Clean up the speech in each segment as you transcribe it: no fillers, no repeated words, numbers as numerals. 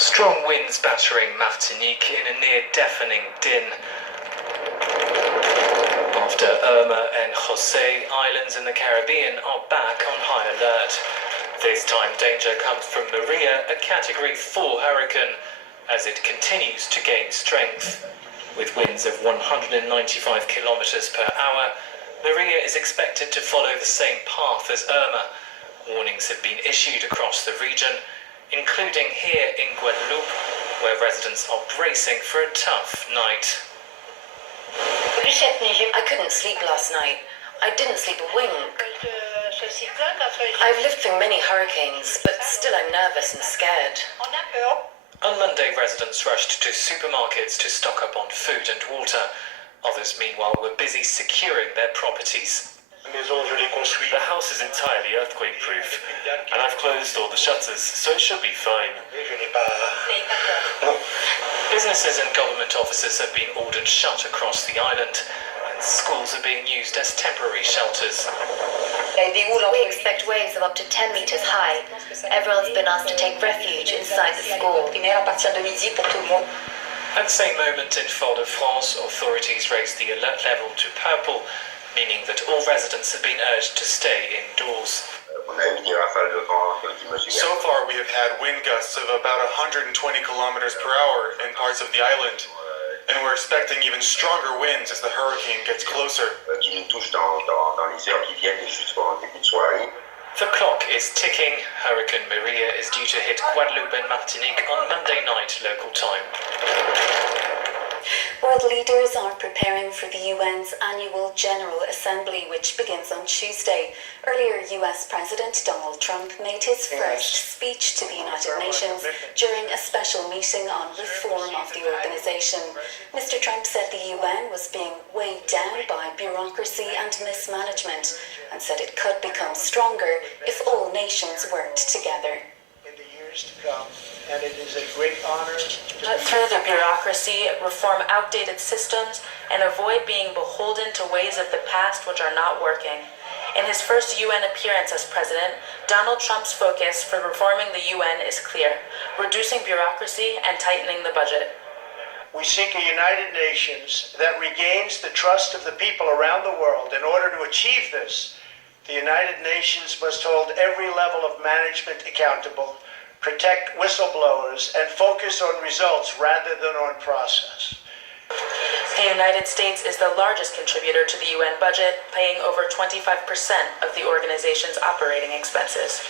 Strong winds battering Martinique in a near-deafening din. After Irma and Jose, islands in the Caribbean are back on high alert. This time danger comes from Maria, a Category 4 hurricane, as it continues to gain strength. With winds of 195 kilometers per hour, Maria is expected to follow the same path as Irma. Warnings have been issued across the region, including here in Guadeloupe, where residents are bracing for a tough night. I couldn't sleep last night. I didn't sleep a wink. I've lived through many hurricanes, but still I'm nervous and scared. On Monday, residents rushed to supermarkets to stock up on food and water. Others, meanwhile, were busy securing their properties. The house is entirely earthquake-proof, and I've closed all the shutters, so it should be fine. Businesses and government offices have been ordered shut across the island, and schools are being used as temporary shelters. We expect waves of up to 10 meters high. Everyone's been asked to take refuge inside the school. At the same moment in Fort-de-France, authorities raised the alert level to purple, meaning that all residents have been urged to stay indoors. So far, we have had wind gusts of about 120 kilometers per hour in parts of the island, and we're expecting even stronger winds as the hurricane gets closer. The clock is ticking. Hurricane Maria is due to hit Guadeloupe and Martinique on Monday night local time. World leaders are preparing for the UN's annual General Assembly, which begins on Tuesday. Earlier, US President Donald Trump made his first speech to the United Nations during a special meeting on reform of the organization. Mr. Trump said the UN was being weighed down by bureaucracy and mismanagement, and said it could become stronger if all nations worked together. In the years to come, and it is a great honor through the bureaucracy, reform outdated systems, and avoid being beholden to ways of the past which are not working. In his first UN appearance as president, Donald Trump's focus for reforming the UN is clear: reducing bureaucracy and tightening the budget. We seek a United Nations that regains the trust of the people around the world. In order to achieve this, the United Nations must hold every level of management accountable, protect whistleblowers, and focus on results rather than on process. The United States is the largest contributor to the UN budget, paying over 25% of the organization's operating expenses.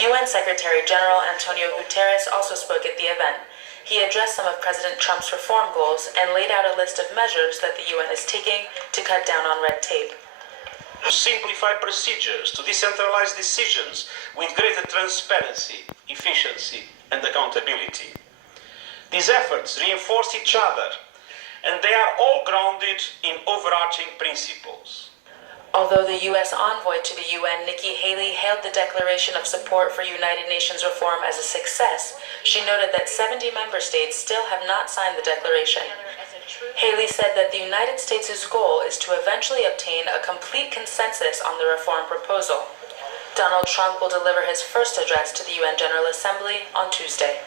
UN Secretary General Antonio Guterres also spoke at the event. He addressed some of President Trump's reform goals and laid out a list of measures that the UN is taking to cut down on red tape. To simplify procedures, to decentralize decisions with greater transparency, efficiency, and accountability. These efforts reinforce each other, and they are all grounded in overarching principles. Although the U.S. envoy to the UN, Nikki Haley, hailed the declaration of support for United Nations reform as a success, she noted that 70 member states still have not signed the declaration. Haley said that the United States' goal is to eventually obtain a complete consensus on the reform proposal. Donald Trump will deliver his first address to the UN General Assembly on Tuesday.